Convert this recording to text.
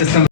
están